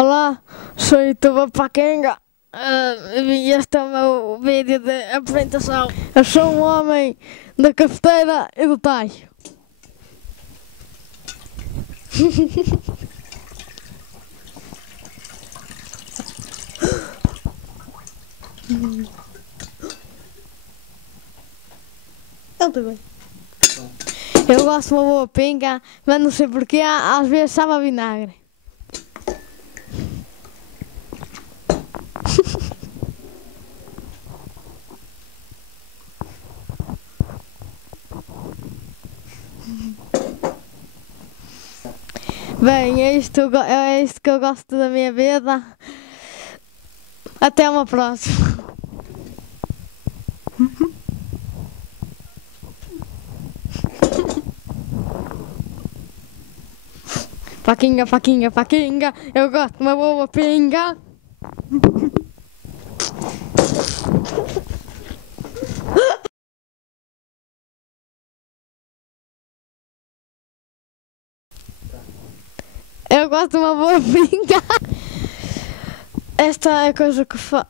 Olá, sou o youtuber Paquenga e este é o meu vídeo de apresentação. Eu sou um homem da cafeteira e do tacho. Ele também. Eu gosto de uma boa pinga, mas não sei porquê, às vezes sabe a vinagre. Bem, é isto que eu gosto da minha vida. Até uma próxima. Paquinga, paquinga, paquinga, eu gosto de uma boa pinga. Eu gosto de uma boa pinga. Esta é a coisa que faço.